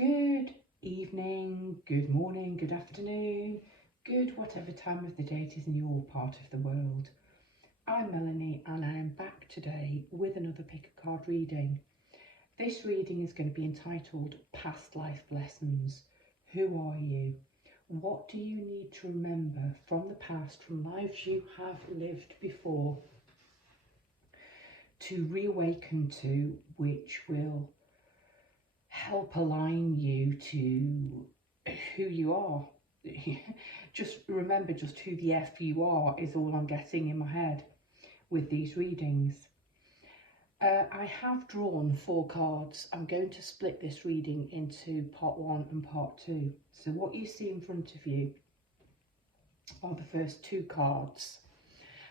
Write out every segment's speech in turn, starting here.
Good evening, good morning, good afternoon, good whatever time of the day it is in your part of the world. I'm Melanie and I am back today with another pick a card reading. This reading is going to be entitled Past Life Lessons. Who are you? What do you need to remember from the past, from lives you have lived before, to reawaken to, which will help align you to who you are? Just remember just who the F you are is all I'm getting in my head with these readings. I have drawn 4 cards. I'm going to split this reading into part 1 and part 2. So what you see in front of you are the first 2 cards.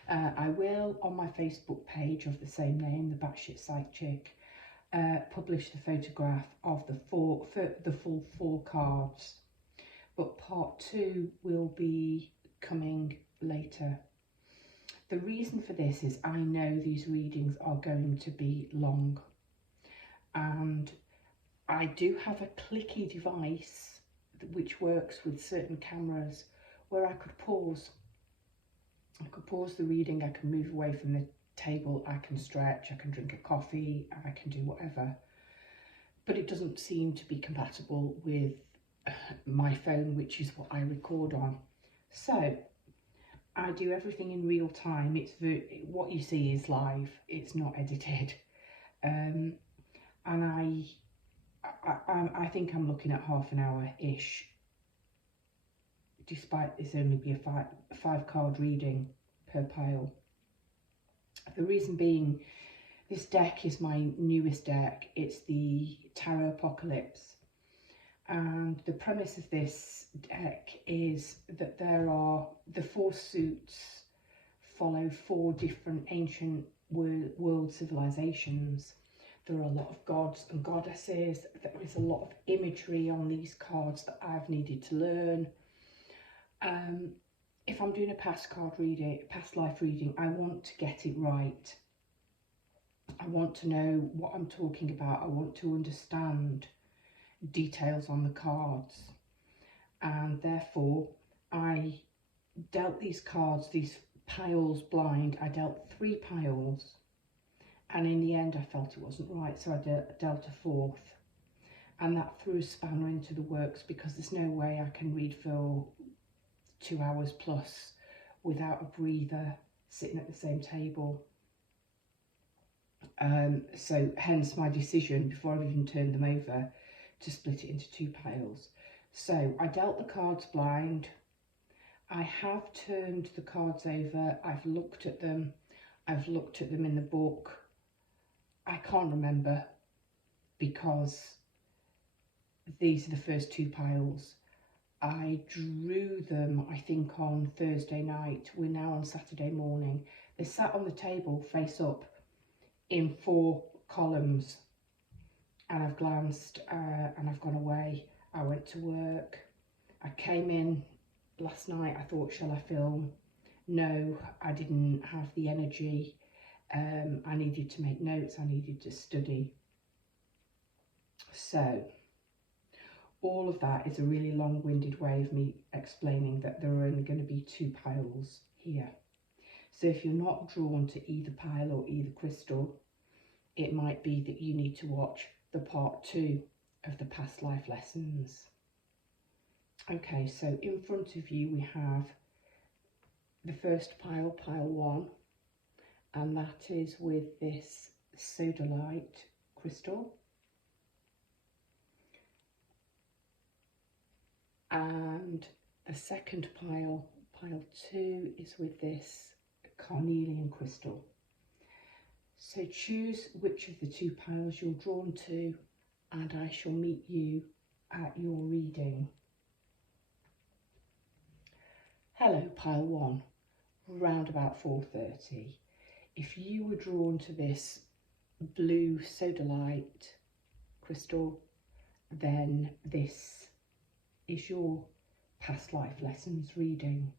I will, on my Facebook page of the same name, the Batshit Psych Chick, publish the photograph of the full 4 cards, but part 2 will be coming later. The reason for this is I know these readings are going to be long, and I do have a clicky device which works with certain cameras where I could pause. I could pause the reading, I can move away from the table, I can stretch, I can drink a coffee, I can do whatever. But it doesn't seem to be compatible with my phone, which is what I record on. So I do everything in real time. It's what you see is live, it's not edited. And I think I'm looking at half an hour-ish, despite this only be a 5 card reading per pile. The reason being, this deck is my newest deck. It's the Tarot Apocalypse. And the premise of this deck is that there are the 4 suits follow 4 different ancient world civilizations. There are a lot of gods and goddesses. There is a lot of imagery on these cards that I've needed to learn. If I'm doing a past life reading, I want to get it right. I want to know what I'm talking about. I want to understand details on the cards, and therefore I dealt these cards, these piles blind. I dealt 3 piles, and in the end I felt it wasn't right, so I dealt a 4th, and that threw a spanner into the works, because there's no way I can read for 2 hours plus without a breather, sitting at the same table. So hence my decision, before I've even turned them over, to split it into 2 piles. So I dealt the cards blind. I have turned the cards over. I've looked at them. I've looked at them in the book. I can't remember, because these are the first 2 piles. I drew them, I think, on Thursday night. We're now on Saturday morning. They sat on the table face up in 4 columns, and I've glanced and I've gone away. I went to work. I came in last night. I thought, shall I film? No, I didn't have the energy. I needed to make notes. I needed to study. So all of that is a really long-winded way of me explaining that there are only going to be 2 piles here. So if you're not drawn to either pile or either crystal, it might be that you need to watch the part 2 of the past life lessons. Okay, so in front of you we have the first pile, pile 1, and that is with this sodalite crystal. And the second pile, pile 2, is with this carnelian crystal. So choose which of the 2 piles you're drawn to, and I shall meet you at your reading. Hello, pile 1, round about 4:30. If you were drawn to this blue sodalite crystal, then this is your past life lessons reading.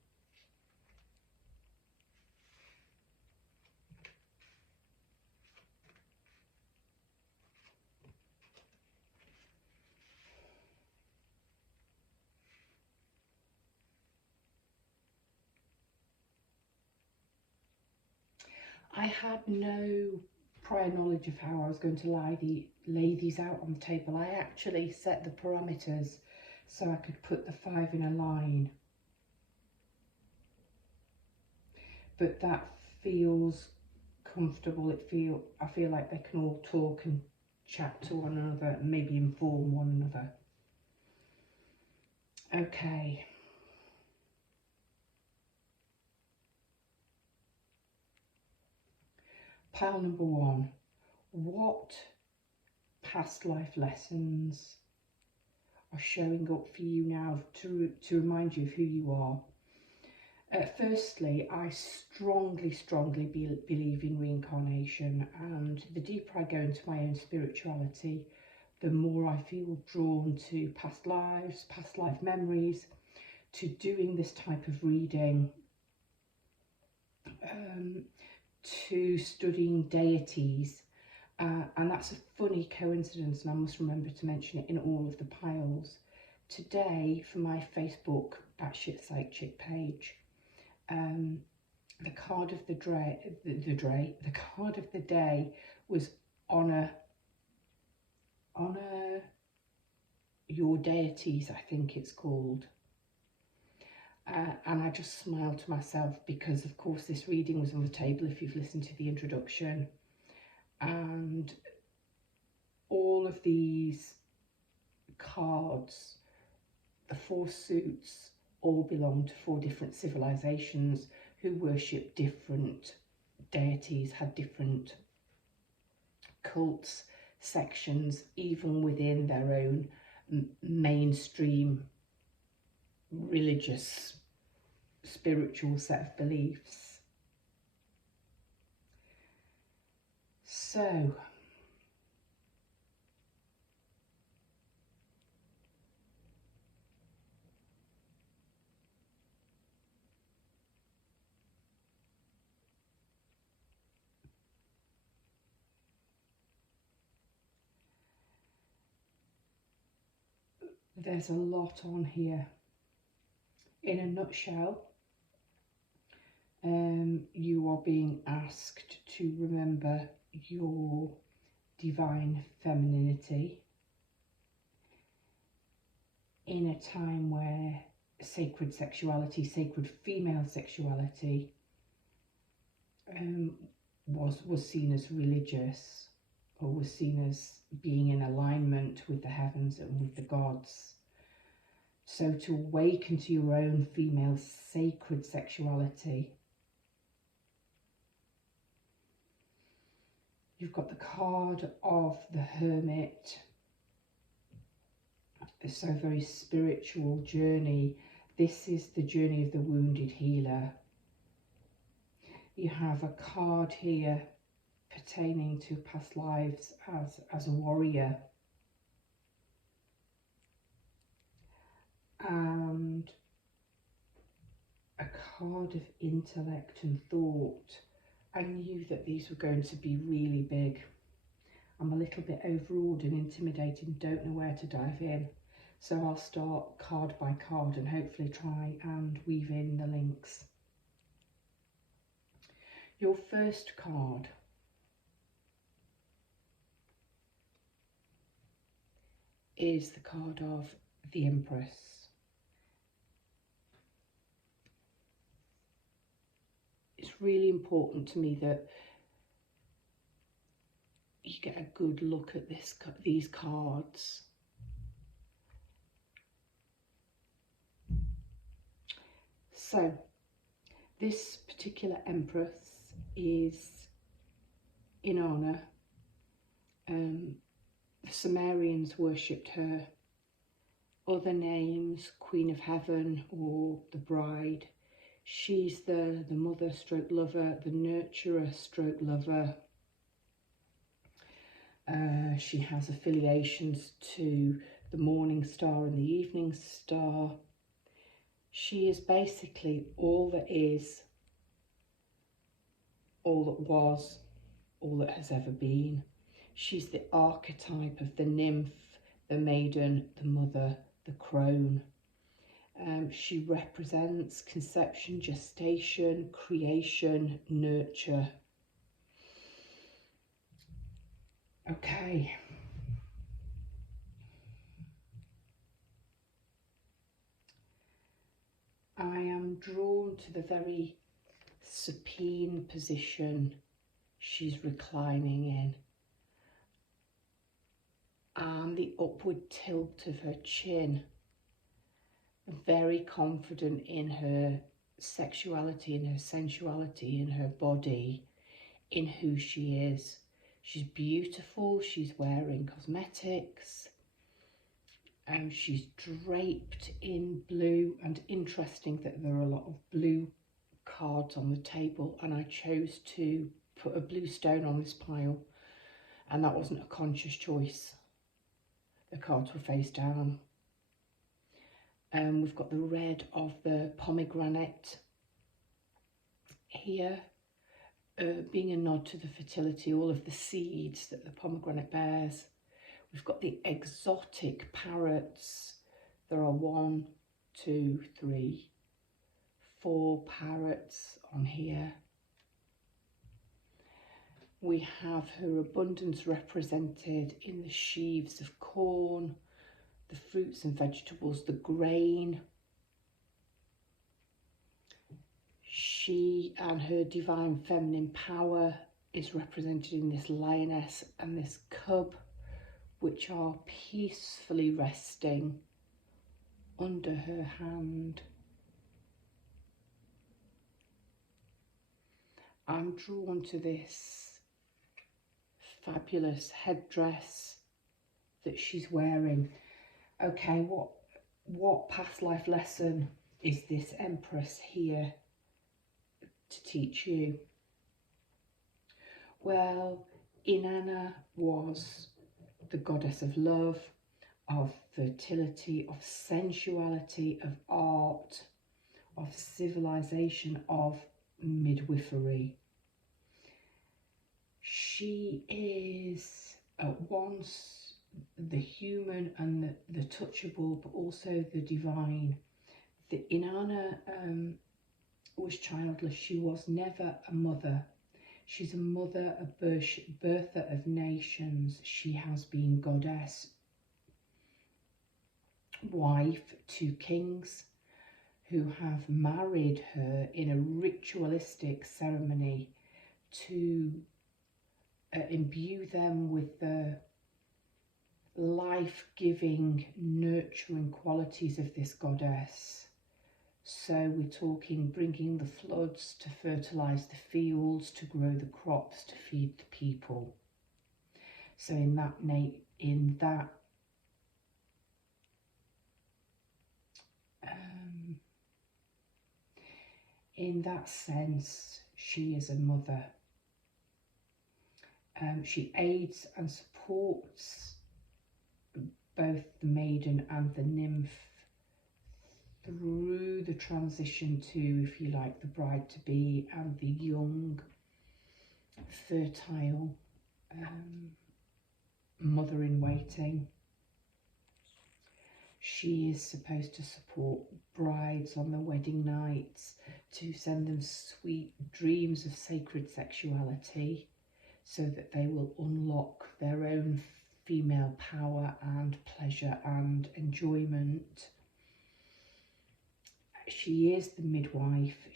I had no prior knowledge of how I was going to lay these out on the table. I actually set the parameters so I could put the 5 in a line. But that feels comfortable. I feel like they can all talk and chat to one another and maybe inform one another. Okay. Pile number 1. What past life lessons are showing up for you now to remind you of who you are? Firstly, I strongly believe in reincarnation, and the deeper I go into my own spirituality, the more I feel drawn to past lives, past life memories, to doing this type of reading, to studying deities. And that's a funny coincidence, and I must remember to mention it in all of the piles. Today, for my Facebook Batshit Psych Chick page, the card of the card of the day was honor your deities, I think it's called. And I just smiled to myself because, of course, this reading was on the table if you've listened to the introduction. And all of these cards, the 4 suits, all belong to 4 different civilizations who worship different deities, had different cults, sections, even within their own mainstream religious, spiritual set of beliefs. So, there's a lot on here. In a nutshell, you are being asked to remember your divine femininity in a time where sacred sexuality, sacred female sexuality was seen as religious, or was seen as being in alignment with the heavens and with the gods. So to awaken to your own female sacred sexuality, you've got the card of the Hermit. So very spiritual journey. This is the journey of the wounded healer. You have a card here pertaining to past lives as a warrior. And a card of intellect and thought. I knew that these were going to be really big. I'm a little bit overawed and intimidated, don't know where to dive in. So I'll start card by card and hopefully try and weave in the links. Your first card is the card of the Empress. It's really important to me that you get a good look at these cards. So, this particular Empress is Inanna. The Sumerians worshipped her. Other names, Queen of Heaven or the Bride. She's the mother stroke lover, the nurturer stroke lover. She has affiliations to the morning star and the evening star. She is basically all that is, all that was, all that has ever been. She's the archetype of the nymph, the maiden, the mother, the crone. She represents conception, gestation, creation, nurture. Okay. I am drawn to the very supine position she's reclining in, and the upward tilt of her chin. Very confident in her sexuality, in her sensuality, in her body, in who she is. She's beautiful, she's wearing cosmetics, and she's draped in blue, and interesting that there are a lot of blue cards on the table, and I chose to put a blue stone on this pile, and that wasn't a conscious choice. The cards were face down. We've got the red of the pomegranate here, being a nod to the fertility, all of the seeds that the pomegranate bears. We've got the exotic parrots. There are 1, 2, 3, 4 parrots on here. We have her abundance represented in the sheaves of corn, the fruits and vegetables, the grain. She and her divine feminine power is represented in this lioness and this cub, which are peacefully resting under her hand. I'm drawn to this fabulous headdress that she's wearing. Okay, what past life lesson is this Empress here to teach you? Well, Inanna was the goddess of love, of fertility, of sensuality, of art, of civilization, of midwifery. She is at once the human and the touchable, but also the divine. The Inanna was childless. She was never a mother. She's a mother, a birther of nations. She has been goddess, wife to kings who have married her in a ritualistic ceremony to imbue them with the life-giving, nurturing qualities of this goddess. So we're talking bringing the floods to fertilise the fields, to grow the crops, to feed the people. So in that sense, she is a mother. She aids and supports both the maiden and the nymph through the transition to, if you like, the bride-to-be and the young, fertile mother-in-waiting. She is supposed to support brides on their wedding nights, to send them sweet dreams of sacred sexuality so that they will unlock their own female power and pleasure and enjoyment. She is the midwife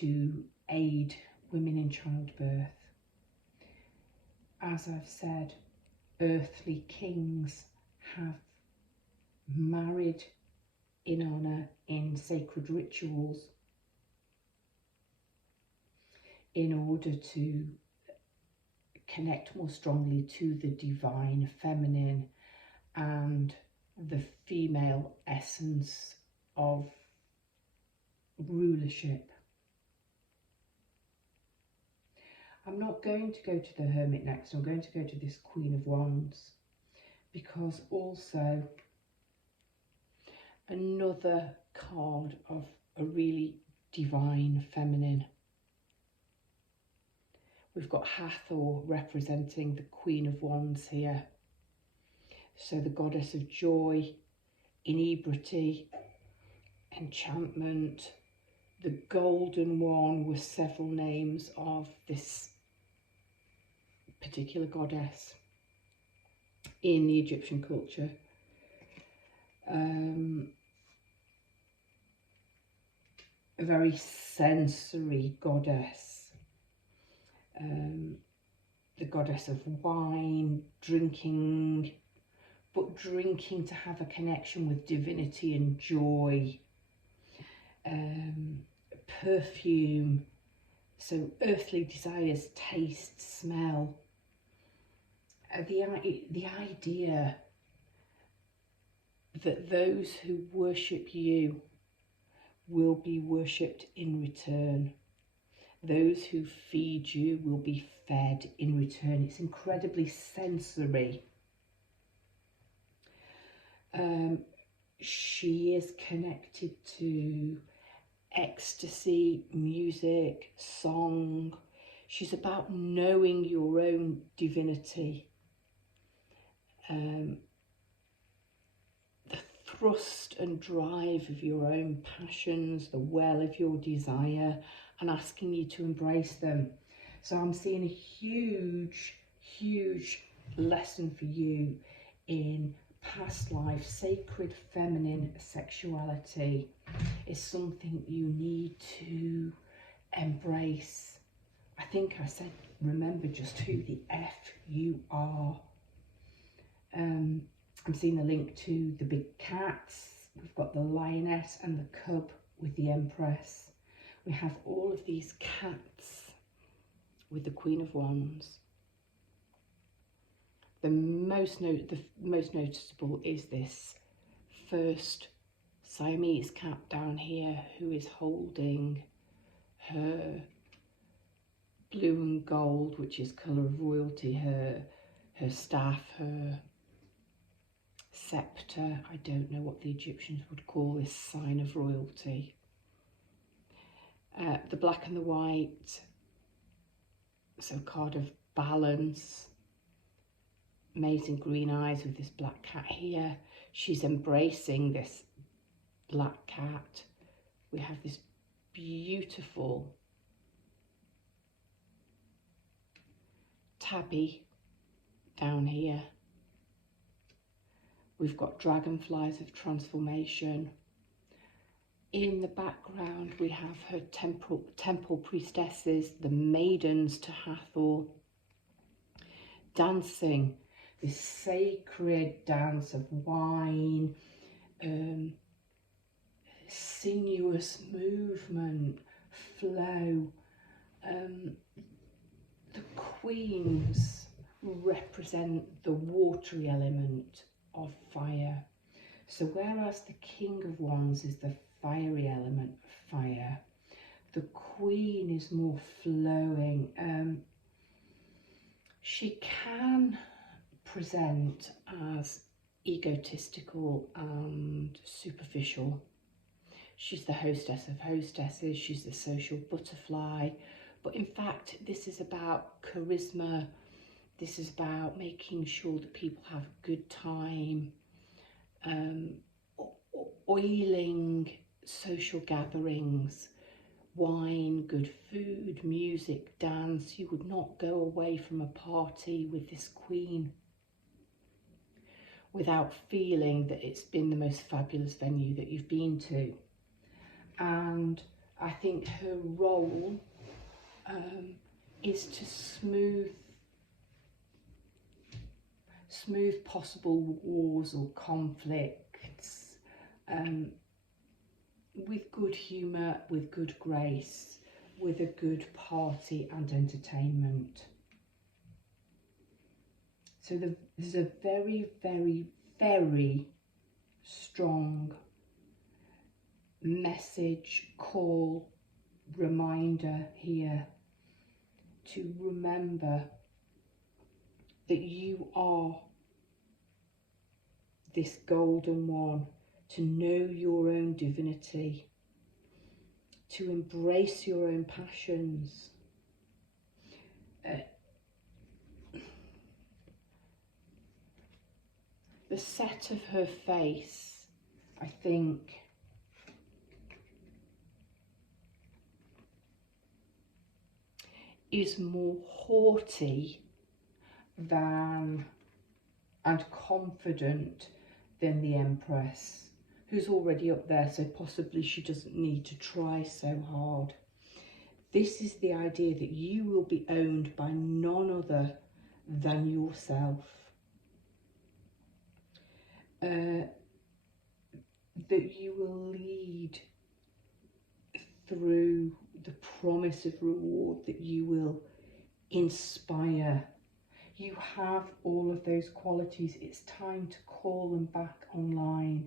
to aid women in childbirth. As I've said, earthly kings have married Inanna in sacred rituals in order to connect more strongly to the divine feminine and the female essence of rulership. I'm not going to go to the Hermit next. I'm going to go to this Queen of Wands, because also another card of a really divine feminine. We've got Hathor representing the Queen of Wands here. So the goddess of joy, inebriety, enchantment. The golden one with several names of this particular goddess. in the Egyptian culture. A very sensory goddess, the goddess of wine, drinking, but drinking to have a connection with divinity and joy, perfume, so earthly desires, taste, smell. The idea that those who worship you will be worshipped in return. Those who feed you will be fed in return. It's incredibly sensory. She is connected to ecstasy, music, song. She's about knowing your own divinity. The thrust and drive of your own passions, the well of your desire, and asking you to embrace them. So I'm seeing a huge, huge lesson for you in past life. Sacred feminine sexuality is something you need to embrace. I think I said, remember just who the F you are. I'm seeing a link to the big cats. We've got the lioness and the cub with the empress. We have all of these cats with the Queen of Wands. The most noticeable is this first Siamese cat down here, who is holding her blue and gold, which is colour of royalty, her staff, her sceptre. I don't know what the Egyptians would call this sign of royalty. The black and the white, so card of balance. Amazing green eyes with this black cat here. She's embracing this black cat. We have this beautiful tabby down here. We've got dragonflies of transformation. In the background, we have her temple priestesses, the maidens to Hathor, dancing this sacred dance of wine, sinuous movement, flow. The queens represent the watery element of fire. So whereas the King of Wands is the fiery element of fire, the Queen is more flowing. She can present as egotistical and superficial. She's the hostess of hostesses, she's the social butterfly, but in fact this is about charisma. This is about making sure that people have a good time, oiling social gatherings, wine, good food, music, dance. You would not go away from a party with this queen without feeling that it's been the most fabulous venue that you've been to. And I think her role is to smooth possible wars or conflicts with good humour, with good grace, with a good party and entertainment. So there's a very, very, very strong message, call, reminder here to remember that you are this golden one, to know your own divinity, to embrace your own passions. The set of her face, I think, is more haughty than and confident than the Empress, who's already up there, so possibly she doesn't need to try so hard. This is the idea that you will be owned by none other than yourself. That you will lead through the promise of reward, that you will inspire. You have all of those qualities. It's time to call them back online.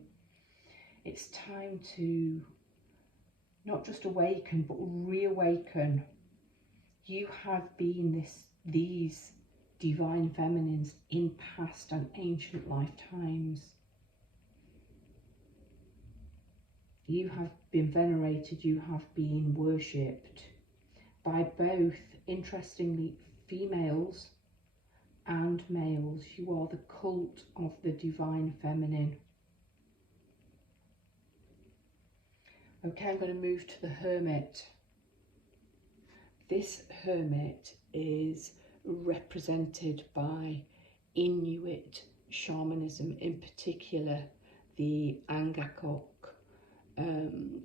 It's time to not just awaken, but reawaken. You have been these divine feminines in past and ancient lifetimes. You have been venerated, you have been worshipped by both, interestingly, females and males. You are the cult of the divine feminine. Okay, I'm going to move to the Hermit. This Hermit is represented by Inuit shamanism, in particular the Angakok,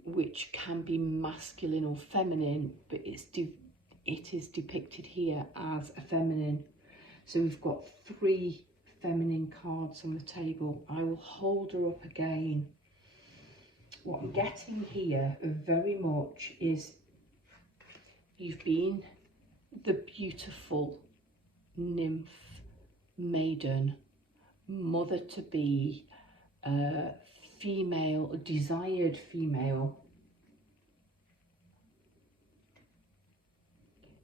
which can be masculine or feminine, but it is depicted here as a feminine. So we've got 3 feminine cards on the table. I will hold her up again. What I'm getting here very much is you've been the beautiful nymph, maiden, mother-to-be, female, desired female.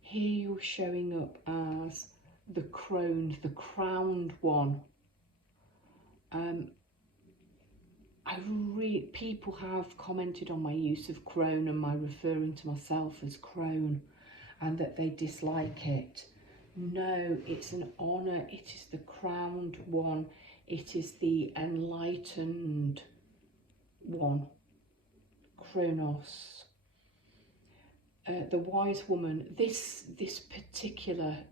Here you're showing up as the crowned one. People have commented on my use of crone and my referring to myself as crone, and that they dislike it. No, it's an honour. It is the crowned one. It is the enlightened one, Kronos. The wise woman. This particular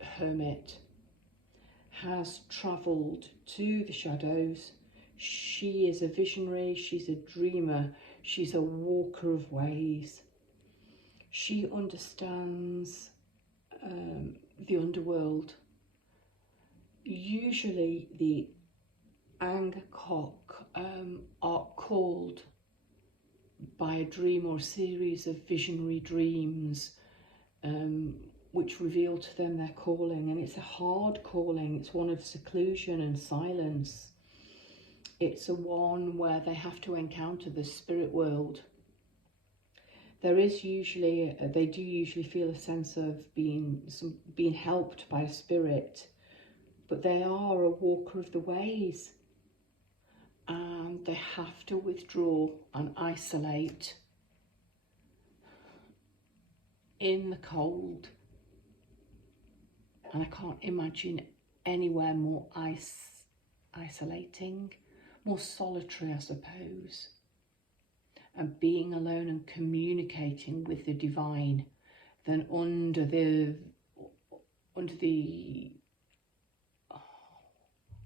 hermit has travelled to the shadows. She is a visionary, she's a dreamer, she's a walker of ways. She understands the underworld. Usually the Angakok are called by a dream or a series of visionary dreams which reveal to them their calling, and it's a hard calling. It's one of seclusion and silence. It's a one where they have to encounter the spirit world. There is usually, they do usually feel a sense of being helped by a spirit, but they are a walker of the ways, and they have to withdraw and isolate in the cold. And I can't imagine anywhere more isolating, more solitary, I suppose, and being alone and communicating with the divine than under the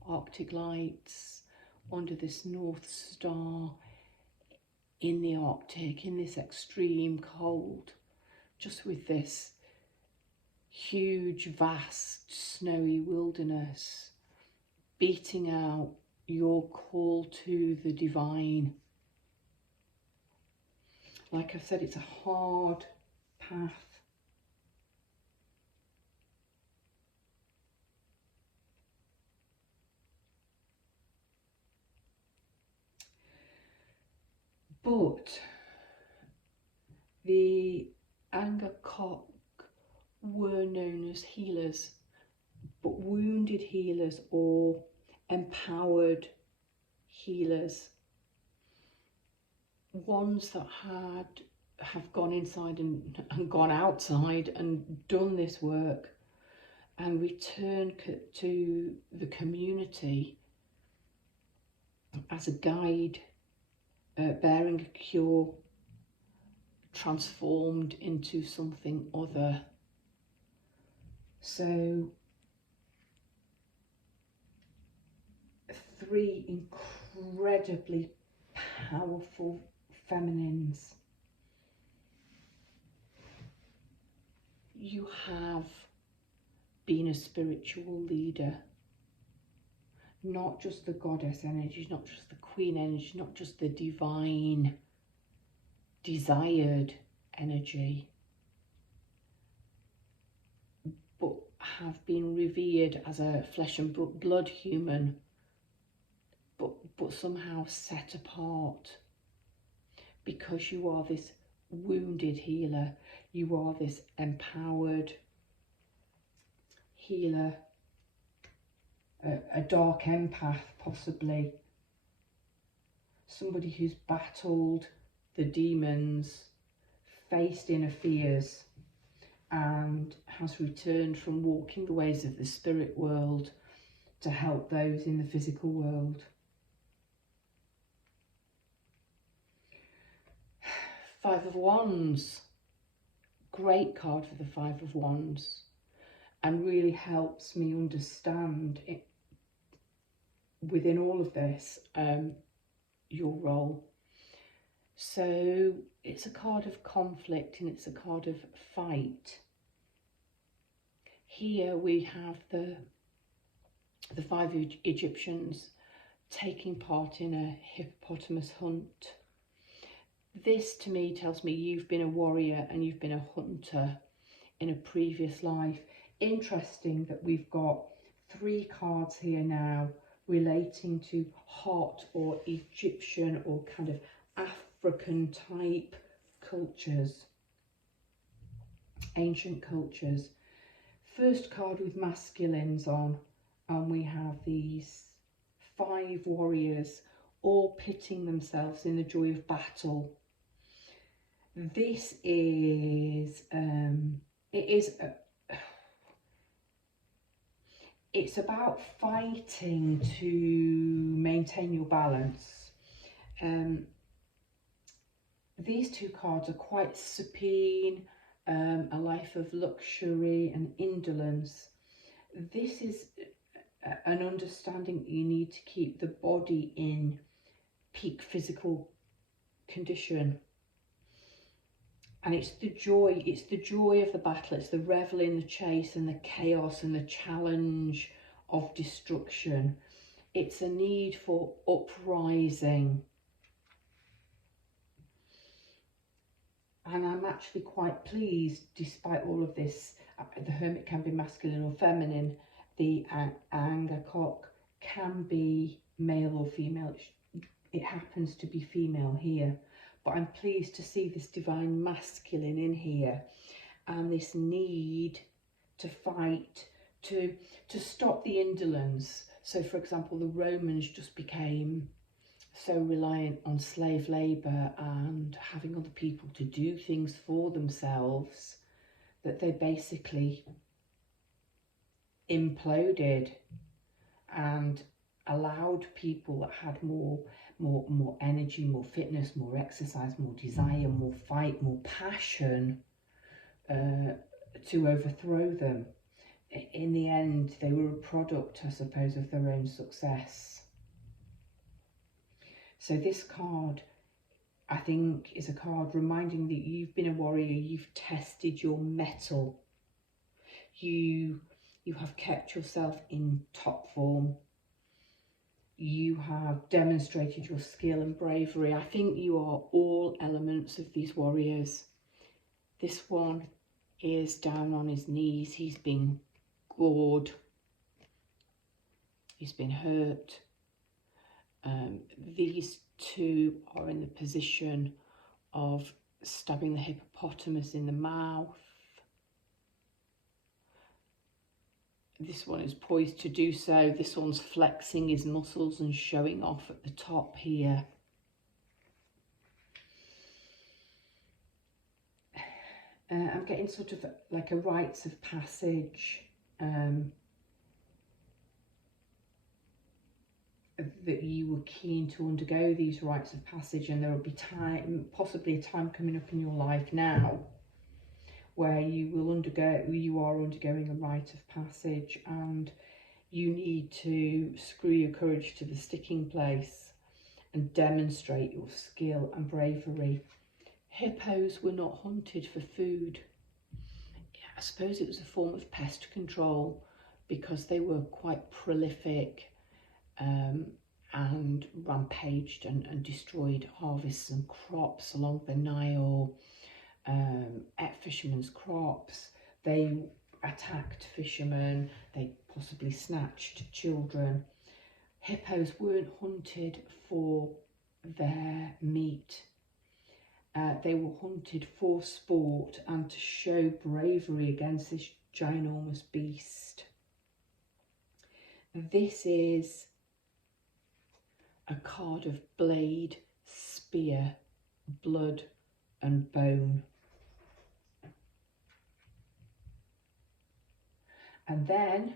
Arctic lights, under this North Star, in the Arctic, in this extreme cold, just with this huge, vast, snowy wilderness, beating out your call to the divine. Like I've said, it's a hard path. But the Angakok were known as healers, but wounded healers or empowered healers, ones that have gone inside and gone outside and done this work and returned to the community as a guide, bearing a cure, transformed into something other. So 3 incredibly powerful feminines. You have been a spiritual leader, not just the goddess energy, not just the queen energy, not just the divine, desired energy, but have been revered as a flesh and blood human, but somehow set apart, because you are this wounded healer, you are this empowered healer, a dark empath possibly, somebody who's battled the demons, faced inner fears, and has returned from walking the ways of the spirit world to help those in the physical world. 5 of Wands, great card for the 5 of Wands, and really helps me understand it, within all of this, your role. So it's a card of conflict and it's a card of fight. Here we have the 5 Egyptians taking part in a hippopotamus hunt. This to me tells me you've been a warrior and you've been a hunter in a previous life. Interesting that we've got 3 cards here now relating to hot or Egyptian or kind of African type cultures, ancient cultures. First card with masculines on, and we have these 5 warriors all pitting themselves in the joy of battle. This is it's about fighting to maintain your balance. These 2 cards are quite serene, a life of luxury and indolence. This is an understanding that you need to keep the body in peak physical condition. And it's the joy of the battle, it's the revel in the chase and the chaos and the challenge of destruction. It's a need for uprising. And I'm actually quite pleased, despite all of this, the Hermit can be masculine or feminine, the Angakok can be male or female. It happens to be female here. But I'm pleased to see this divine masculine in here, and this need to fight, to stop the indolence. So for example, the Romans just became so reliant on slave labour and having other people to do things for themselves that they basically imploded and allowed people that had more energy, more fitness, more exercise, more desire, more fight, more passion to overthrow them. In the end, they were a product, I suppose, of their own success. So this card, I think, is a card reminding that you've been a warrior, you've tested your mettle, you have kept yourself in top form. You have demonstrated your skill and bravery. I think you are all elements of these warriors. This one is down on his knees. He's been gored. He's been hurt. These 2 are in the position of stabbing the hippopotamus in the mouth. This one is poised to do so. This one's flexing his muscles and showing off at the top here. I'm getting sort of like a rites of passage, that you were keen to undergo these rites of passage, and there will be time, possibly a time coming up in your life now where you are undergoing a rite of passage, and You need to screw your courage to the sticking place and demonstrate your skill and bravery. Hippos were not hunted for food. I suppose it was a form of pest control because they were quite prolific and rampaged and destroyed harvests and crops along the Nile, ate fishermen's crops. They attacked fishermen, they possibly snatched children. Hippos weren't hunted for their meat. They were hunted for sport and to show bravery against this ginormous beast. This is a card of blade, spear, blood and bone. And then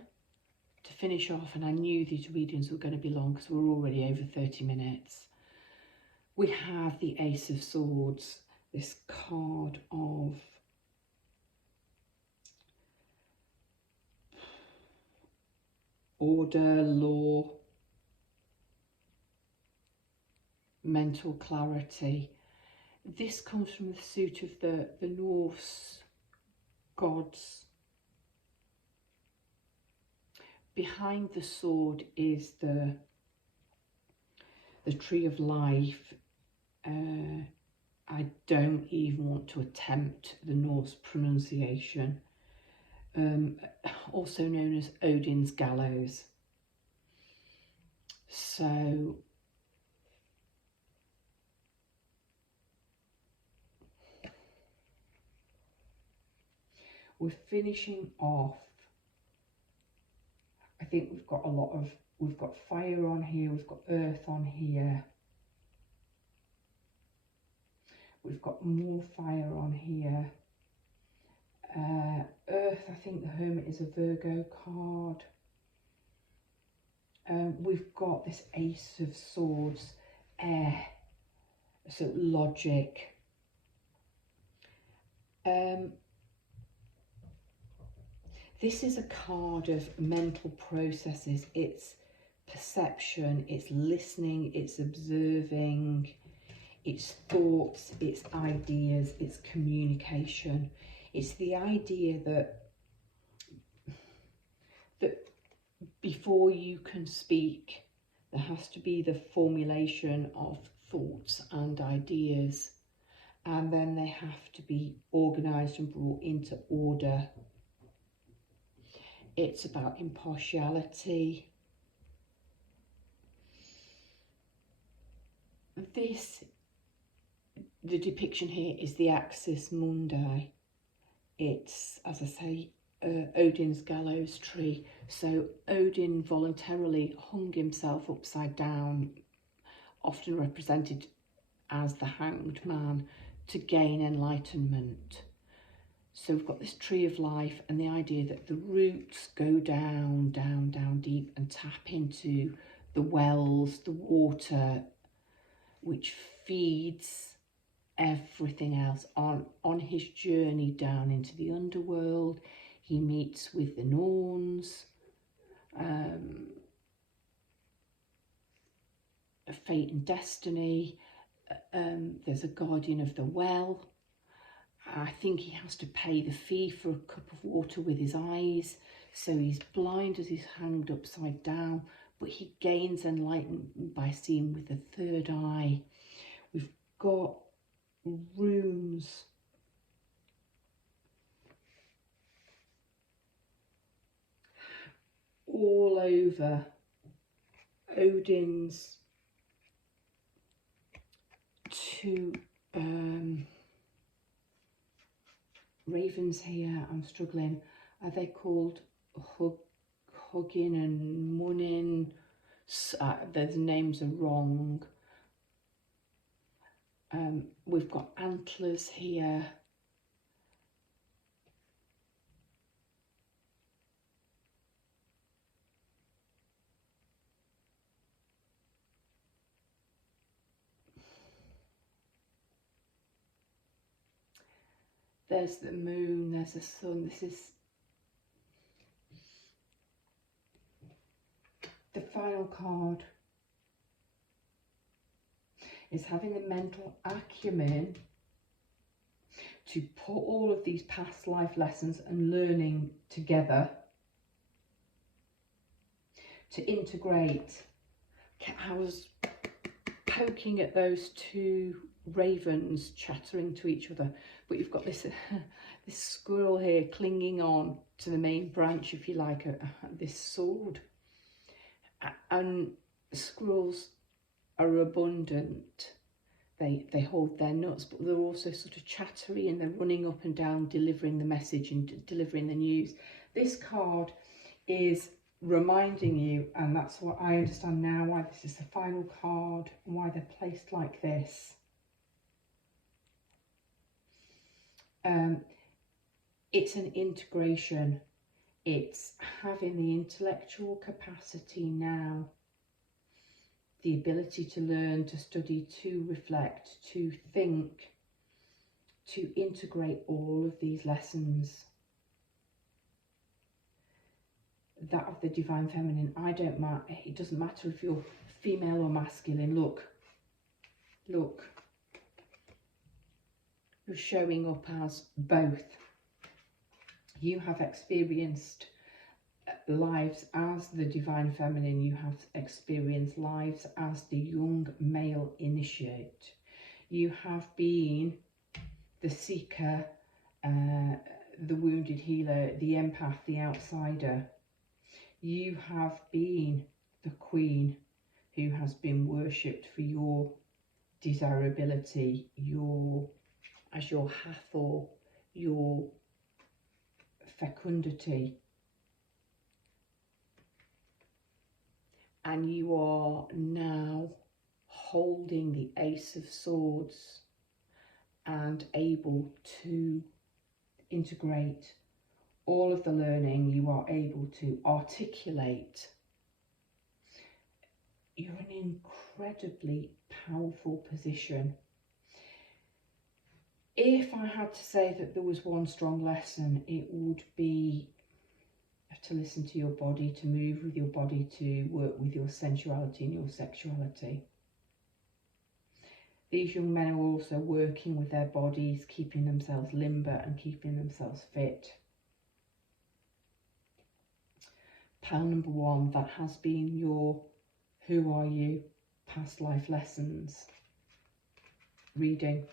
to finish off, and I knew these readings were going to be long because we're already over 30 minutes, we have the Ace of Swords, this card of order, law, mental clarity. This comes from the suit of the Norse gods. Behind the sword is the Tree of Life. I don't even want to attempt the Norse pronunciation. Also known as Odin's Gallows. So we're finishing off. I think we've got we've got fire on here, we've got earth on here. We've got more fire on here. Earth, I think the Hermit is a Virgo card. We've got this Ace of Swords, air, so logic. This is a card of mental processes. It's perception, it's listening, it's observing, it's thoughts, it's ideas, it's communication. It's the idea that before you can speak, there has to be the formulation of thoughts and ideas, and then they have to be organised and brought into order. It's about impartiality. The depiction here is the Axis Mundi. It's, as I say, Odin's gallows tree. So Odin voluntarily hung himself upside down, often represented as the hanged man, to gain enlightenment. So we've got this Tree of Life and the idea that the roots go down, down, down deep and tap into the wells, the water, which feeds everything else. On his journey down into the underworld, he meets with the Norns, fate and destiny. There's a guardian of the well. I think he has to pay the fee for a cup of water with his eyes, so he's blind as he's hanged upside down, but he gains enlightenment by seeing with the third eye. We've got runes. All over Odin's two ravens here. I'm struggling. Are they called Hugin and Munin? The names are wrong. We've got antlers here. There's the moon, there's the sun. This is The final card is having the mental acumen to put all of these past life lessons and learning together, to integrate. I was poking at those two ravens chattering to each other, but you've got this this squirrel here clinging on to the main branch, if you like, this sword. And squirrels are abundant. They hold their nuts, but they're also sort of chattery, and they're running up and down delivering the message and delivering the news. This card is reminding you, and that's what I understand now, why this is the final card and why they're placed like this. It's an integration. It's having the intellectual capacity now, the ability to learn, to study, to reflect, to think, to integrate all of these lessons. That of the divine feminine, it doesn't matter if you're female or masculine. Look, you're showing up as both. You have experienced lives as the divine feminine. You have experienced lives as the young male initiate. You have been the seeker, the wounded healer, the empath, the outsider. You have been the queen who has been worshipped for your desirability, as your Hathor, your fecundity. And you are now holding the Ace of Swords and able to integrate all of the learning. You are able to articulate. You're in an incredibly powerful position. If I had to say that there was one strong lesson, it would be to listen to your body, to move with your body, to work with your sensuality and your sexuality. These young men are also working with their bodies, keeping themselves limber and keeping themselves fit. Pile number one, that has been your Who Are You? Past life lessons reading.